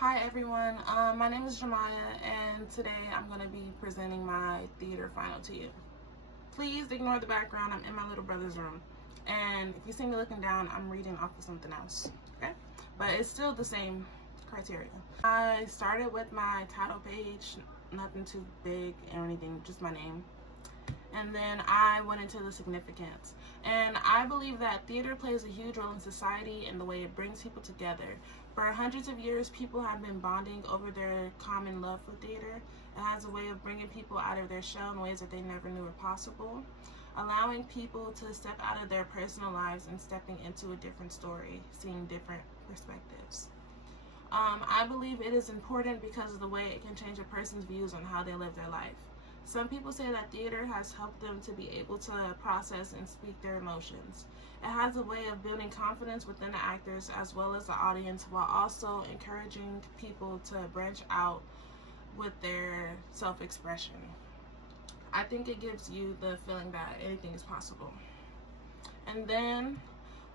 Hi everyone, my name is Jemiah, and today I'm going to be presenting my theater final to you. Please ignore the background. I'm in my little brother's room, and if you see me looking down, I'm reading off of something else, okay? But it's still the same criteria. I started with my title page, nothing too big or anything, just my name. And then I went into the significance. And I believe that theater plays a huge role in society in the way it brings people together. For hundreds of years, people have been bonding over their common love for theater. It has a way of bringing people out of their shell in ways that they never knew were possible, allowing people to step out of their personal lives and stepping into a different story, seeing different perspectives. I believe it is important because of the way it can change a person's views on how they live their life. Some people say that theater has helped them to be able to process and speak their emotions. It has a way of building confidence within the actors as well as the audience, while also encouraging people to branch out with their self-expression. I think it gives you the feeling that anything is possible. And then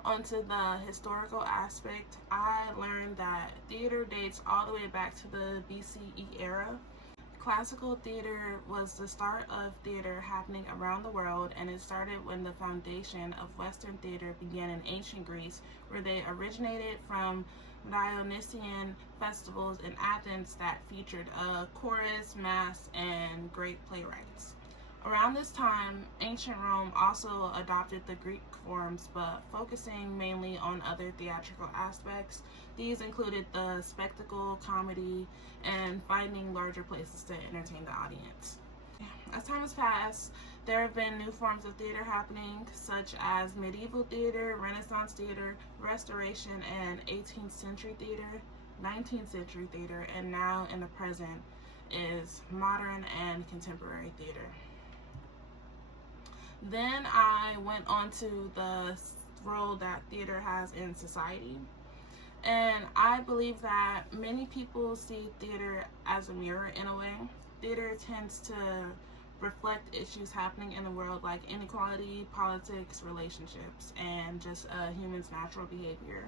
onto the historical aspect, I learned that theater dates all the way back to the BCE era. Classical theater was the start of theater happening around the world, and it started when the foundation of Western theater began in ancient Greece, where they originated from Dionysian festivals in Athens that featured a chorus, mass, and great playwrights. Around this time, ancient Rome also adopted the Greek forms, but focusing mainly on other theatrical aspects. These included the spectacle, comedy, and finding larger places to entertain the audience. As time has passed, there have been new forms of theater happening, such as medieval theater, Renaissance theater, Restoration and 18th century theater, 19th century theater, and now in the present is modern and contemporary theater. Then I went on to the role that theater has in society. And I believe that many people see theater as a mirror in a way. Theater tends to reflect issues happening in the world like inequality, politics, relationships, and just a human's natural behavior.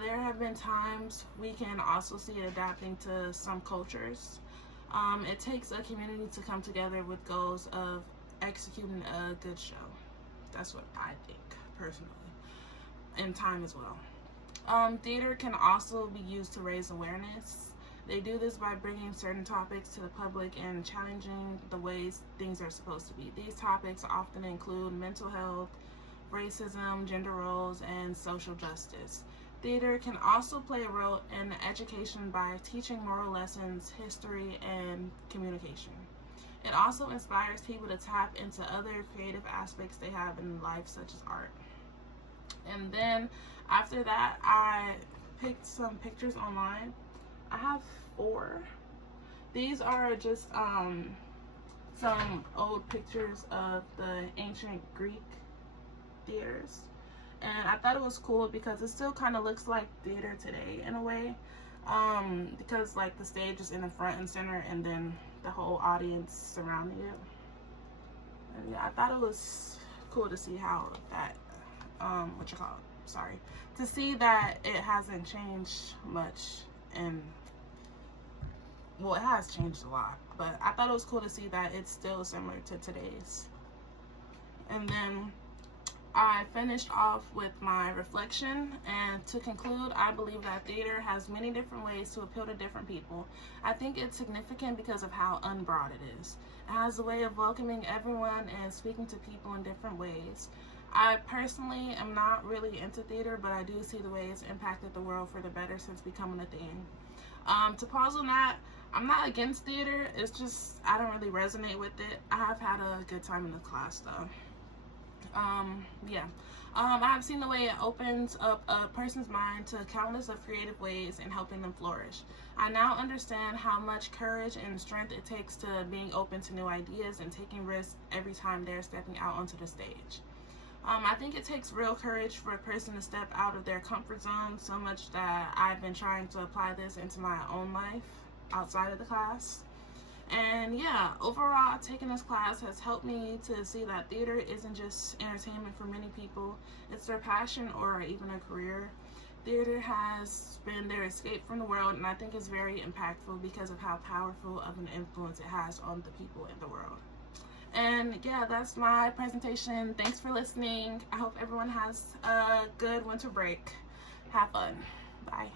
There have been times we can also see it adapting to some cultures. It takes a community to come together with goals of executing a good show. That's what I think, personally, and time as well. Theater can also be used to raise awareness. They do this by bringing certain topics to the public and challenging the ways things are supposed to be. These topics often include mental health, racism, gender roles, and social justice. Theater can also play a role in education by teaching moral lessons, history, and communication. It also inspires people to tap into other creative aspects they have in life, such as art. And then after that, I picked some pictures online. I have 4. These are just some old pictures of the ancient Greek theaters. And I thought it was cool because it still kind of looks like theater today in a way. Because like the stage is in the front and center, and then the whole audience surrounding it. And yeah, I thought it was cool to see how that, to see that it hasn't changed much, and well, it has changed a lot, but I thought it was cool to see that it's still similar to today's. And then I finished off with my reflection, and to conclude, I believe that theater has many different ways to appeal to different people. I think it's significant because of how unbroad it is. It has a way of welcoming everyone and speaking to people in different ways. I personally am not really into theater, but I do see the way it's impacted the world for the better since becoming a thing. To pause on that, I'm not against theater, it's just I don't really resonate with it. I have had a good time in the class though. I have seen the way it opens up a person's mind to countless of creative ways in helping them flourish. I now understand how much courage and strength it takes to being open to new ideas and taking risks every time they're stepping out onto the stage. I think it takes real courage for a person to step out of their comfort zone, so much that I've been trying to apply this into my own life outside of the class. And yeah, overall, taking this class has helped me to see that theater isn't just entertainment for many people. It's their passion or even a career. theater has been their escape from the world, and I think it's very impactful because of how powerful of an influence it has on the people in the world. And yeah, that's my presentation. Thanks for listening. I hope everyone has a good winter break. Have fun. Bye.